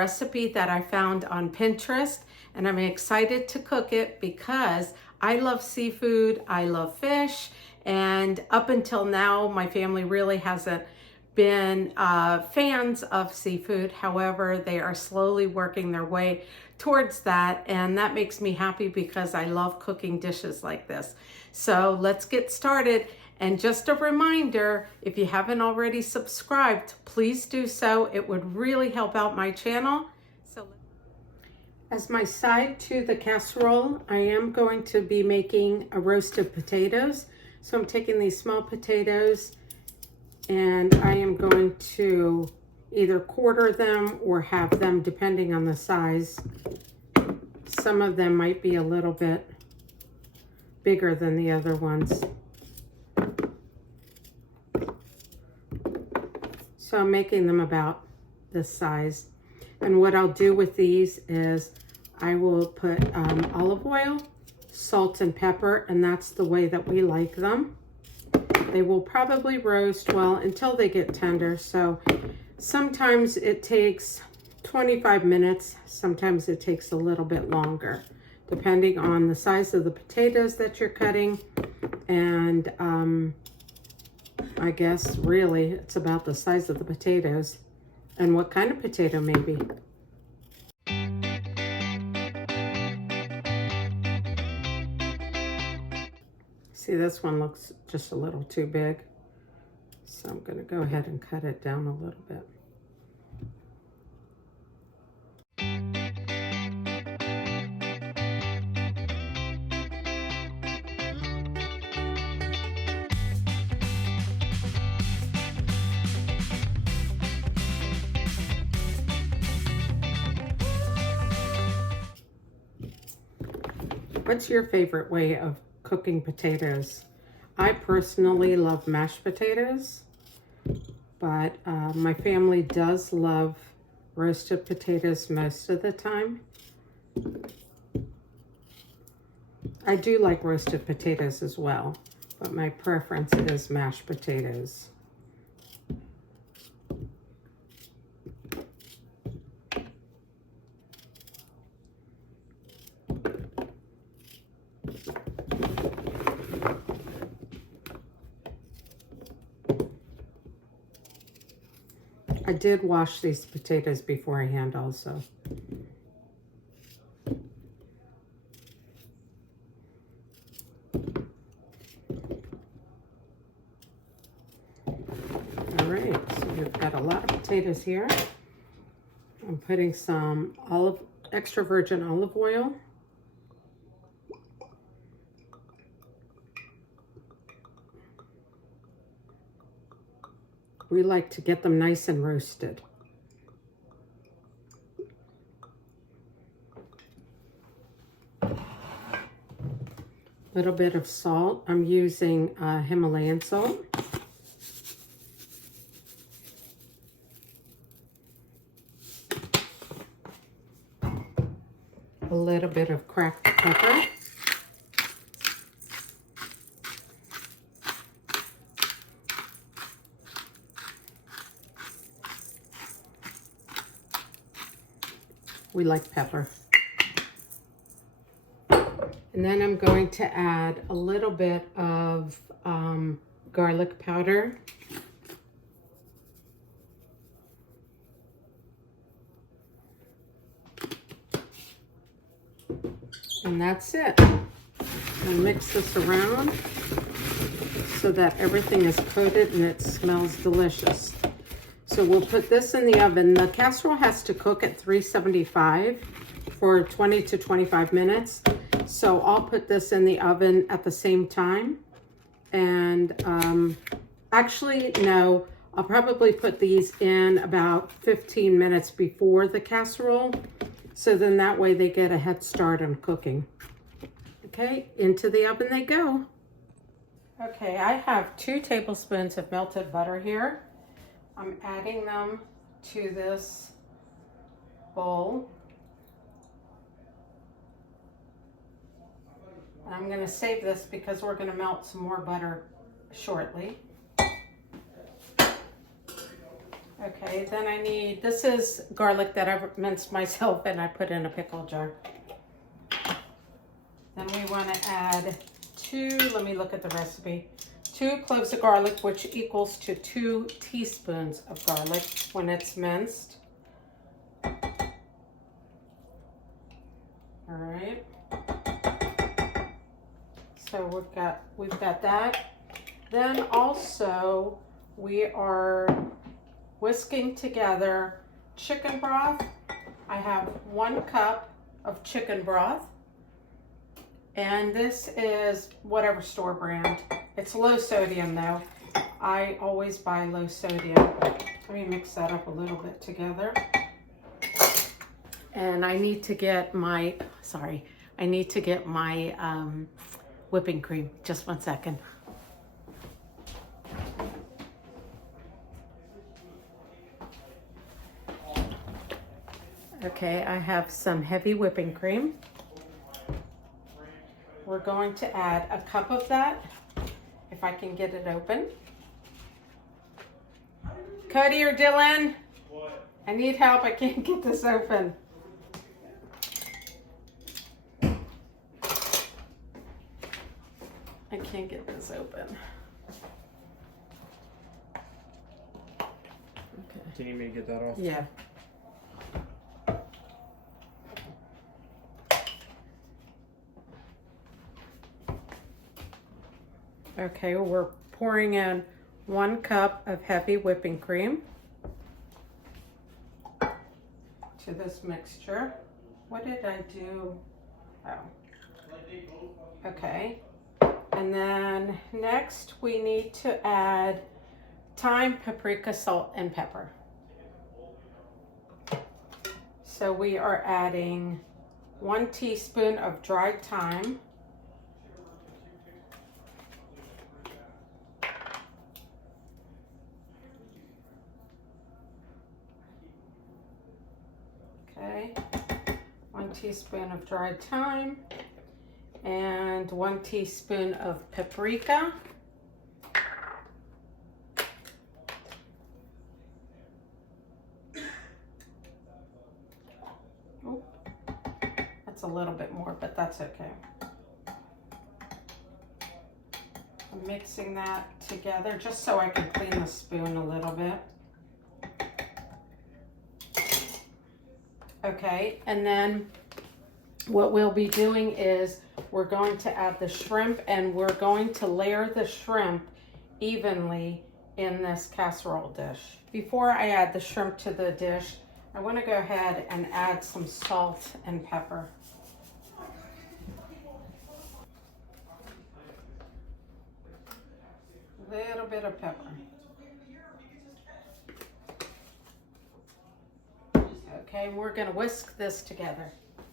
Recipe that I found on Pinterest, and I'm excited to cook it because I love seafood, I love fish, and up until now my family really hasn't been fans of seafood. However, they are slowly working their way towards that, and that makes me happy because I love cooking dishes like this. So let's get started. And just a reminder, if you haven't already subscribed, please do so. It would really help out my channel. So, as my side to the casserole, I am going to be making a roasted potatoes. So I'm taking these small potatoes and I am going to either quarter them or halve them depending on the size. Some of them might be a little bit bigger than the other ones. So I'm making them about this size. And what I'll do with these is I will put olive oil, salt, and pepper, and that's the way that we like them. They will probably roast well until they get tender. So sometimes it takes 25 minutes. Sometimes it takes a little bit longer, depending on the size of the potatoes that you're cutting. And I guess really it's about the size of the potatoes and what kind of potato maybe. See, this one looks just a little too big. So I'm going to go ahead and cut it down a little bit. What's your favorite way of cooking potatoes? I personally love mashed potatoes, but my family does love roasted potatoes most of the time. I do like roasted potatoes as well, but my preference is mashed potatoes. I did wash these potatoes beforehand also. All right, so we've got a lot of potatoes here. I'm putting some extra virgin olive oil. We like to get them nice and roasted. A little bit of salt. I'm using Himalayan salt. A little bit of cracked pepper. We like pepper. And then I'm going to add a little bit of garlic powder. And that's it. I'll mix this around so that everything is coated and it smells delicious. So we'll put this in the oven. The casserole has to cook at 375 for 20 to 25 minutes. So I'll put this in the oven at the same time. And actually, no, I'll probably put these in about 15 minutes before the casserole. So then that way they get a head start on cooking. Okay, into the oven they go. Okay, I have 2 tablespoons of melted butter here. I'm adding them to this bowl. I'm going to save this because we're going to melt some more butter shortly. Okay, then I need, this is garlic that I've minced myself and I put in a pickle jar. Then we want to add 2, let me look at the recipe, 2 cloves of garlic, which equals to 2 teaspoons of garlic when it's minced. All right. So we've got that. Then also we are whisking together chicken broth. I have 1 cup of chicken broth. And this is whatever store brand. It's low sodium though. I always buy low sodium. Let me mix that up a little bit together. And I need to get my, whipping cream. Just 1 second. Okay, I have some heavy whipping cream. We're going to add a cup of that, if I can get it open. Cody or Dylan? What? I need help, I can't get this open. I can't get this open. Okay. Do you need me to get that off? Yeah. Okay, we're pouring in 1 cup of heavy whipping cream to this mixture. What did I do? Oh. Okay. And then next we need to add thyme, paprika, salt, and pepper. So we are adding 1 teaspoon of dried thyme. Okay, 1 teaspoon of dried thyme and 1 teaspoon of paprika. Oh, that's a little bit more, but that's okay. I'm mixing that together just so I can clean the spoon a little bit. Okay, and then what we'll be doing is we're going to add the shrimp, and we're going to layer the shrimp evenly in this casserole dish. Before I add the shrimp to the dish, I want to go ahead and add some salt and pepper. A little bit of pepper. Okay, we're gonna whisk this together.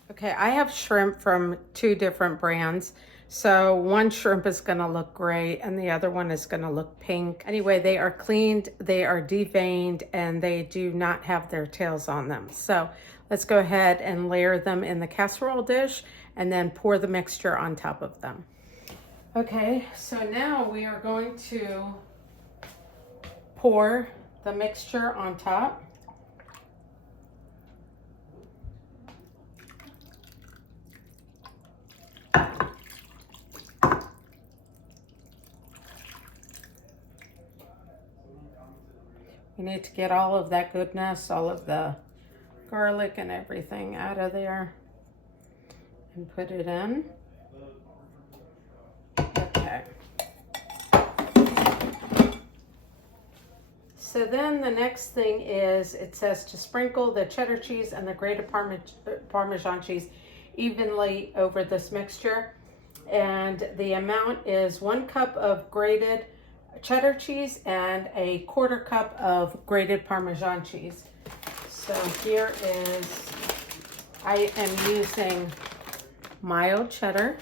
Okay, I have shrimp from 2 different brands. So one shrimp is gonna look gray and the other one is gonna look pink. Anyway, they are cleaned, they are deveined, and they do not have their tails on them. So let's go ahead and layer them in the casserole dish and then pour the mixture on top of them. Okay, so now we are going to pour the mixture on top. You need to get all of that goodness, all of the garlic and everything out of there and put it in. Okay. So then the next thing is, it says to sprinkle the cheddar cheese and the grated Parmesan cheese evenly over this mixture. And the amount is 1 cup of grated cheddar cheese and a 1/4 cup of grated Parmesan cheese. So here is, I am using mild cheddar.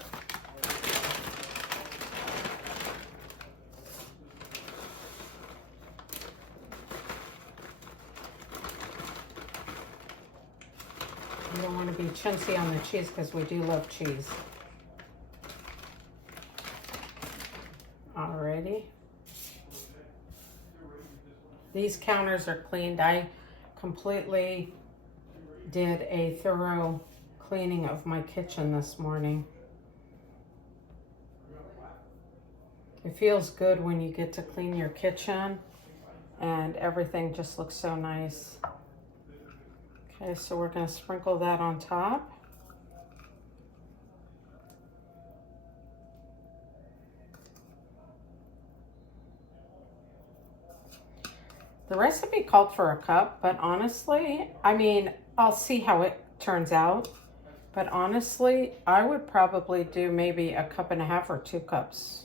You don't want to be chintzy on the cheese because we do love cheese. Alrighty. These counters are cleaned. I completely did a thorough cleaning of my kitchen this morning. It feels good when you get to clean your kitchen and everything just looks so nice. Okay, so we're going to sprinkle that on top. The recipe called for a cup, but honestly, I mean, I'll see how it turns out. But honestly, I would probably do maybe a cup and a half or 2 cups.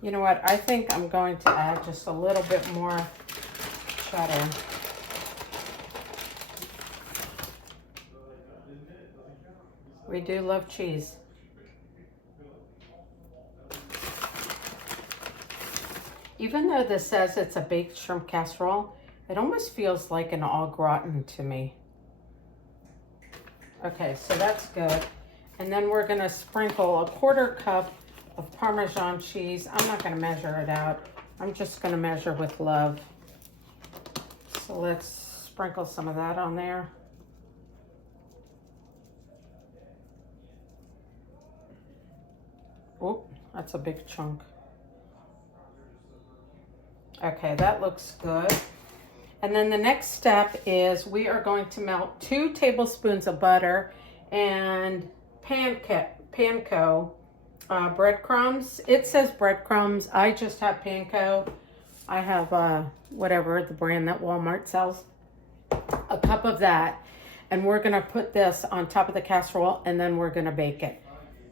You know what? I think I'm going to add just a little bit more cheddar. We do love cheese. Even though this says it's a baked shrimp casserole, it almost feels like an au gratin to me. Okay, so that's good. And then we're gonna sprinkle a 1/4 cup of Parmesan cheese. I'm not gonna measure it out. I'm just gonna measure with love. So let's sprinkle some of that on there. Oh, that's a big chunk. Okay, that looks good. And then the next step is we are going to melt 2 tablespoons of butter and panko breadcrumbs. It says breadcrumbs. I just have panko. I have whatever the brand that Walmart sells. A cup of that. And we're going to put this on top of the casserole and then we're going to bake it.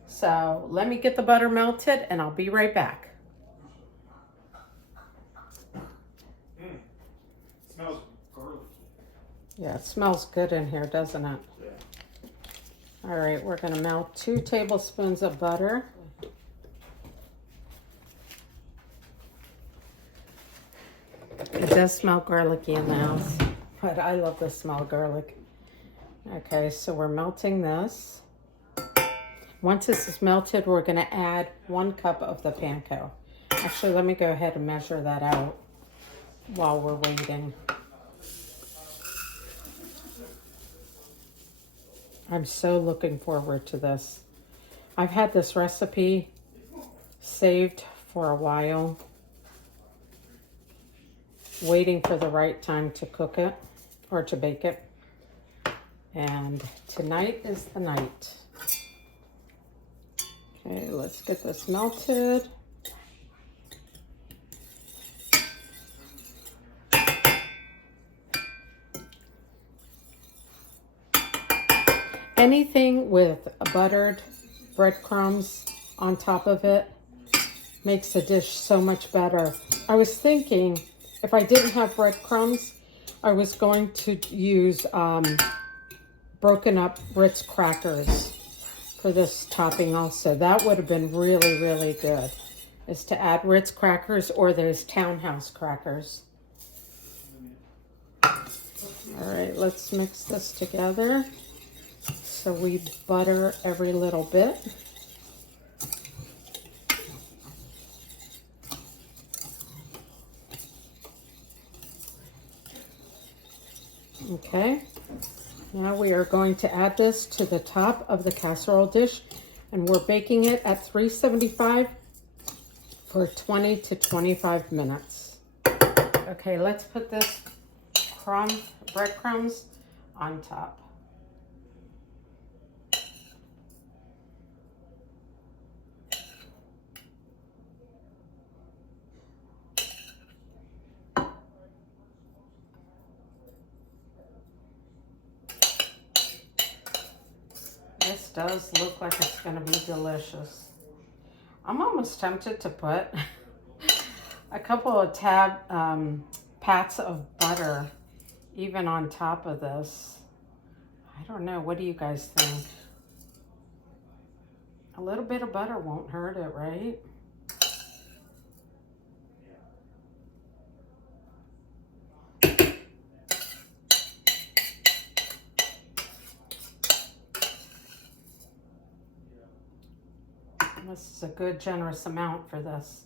So let me get the butter melted and I'll be right back. Smells garlicky. Yeah, it smells good in here, doesn't it? Yeah. All right, we're going to melt 2 tablespoons of butter. It does smell garlicky in the house, but I love the smell of garlic. Okay, so we're melting this. Once this is melted, we're going to add 1 cup of the panko. Actually, let me go ahead and measure that out while we're waiting. I'm so looking forward to this. I've had this recipe saved for a while, waiting for the right time to cook it or to bake it. And tonight is the night. Okay, let's get this melted. Anything with buttered breadcrumbs on top of it makes the dish so much better. I was thinking if I didn't have breadcrumbs, I was going to use broken up Ritz crackers for this topping also. That would have been really, really good, is to add Ritz crackers or those Townhouse crackers. All right, let's mix this together. So we butter every little bit. Okay, now we are going to add this to the top of the casserole dish, and we're baking it at 375 for 20 to 25 minutes. Okay, let's put this breadcrumbs on top. This does look like it's going to be delicious. I'm almost tempted to put a couple of pats of butter even on top of this. I don't know. What do you guys think? A little bit of butter won't hurt it, right? This is a good generous amount for this.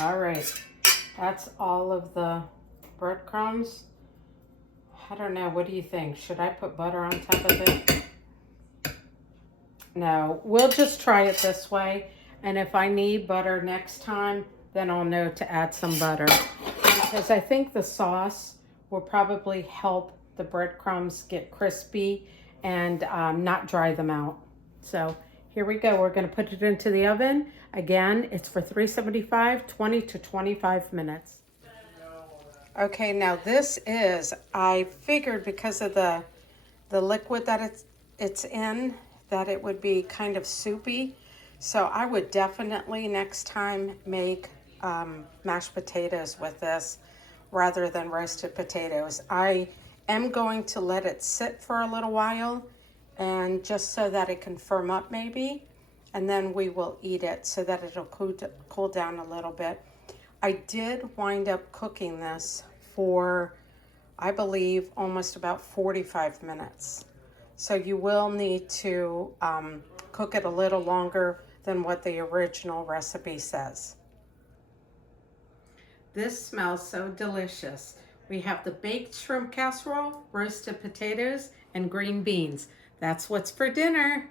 All right, that's all of the breadcrumbs. I don't know, what do you think? Should I put butter on top of it? No, we'll just try it this way. And if I need butter next time, then I'll know to add some butter. Because I think the sauce will probably help the breadcrumbs get crispy and not dry them out. So here we go. We're going to put it into the oven. Again, it's for 375, 20 to 25 minutes. Okay, now this is, I figured because of the liquid that it's in, that it would be kind of soupy. So I would definitely next time make mashed potatoes with this rather than roasted potatoes. I am going to let it sit for a little while, and just so that it can firm up maybe, and then we will eat it so that it'll cool down a little bit. I did wind up cooking this for, I believe, almost about 45 minutes. So you will need to cook it a little longer than what the original recipe says. This smells so delicious. We have the baked shrimp casserole, roasted potatoes, and green beans. That's what's for dinner.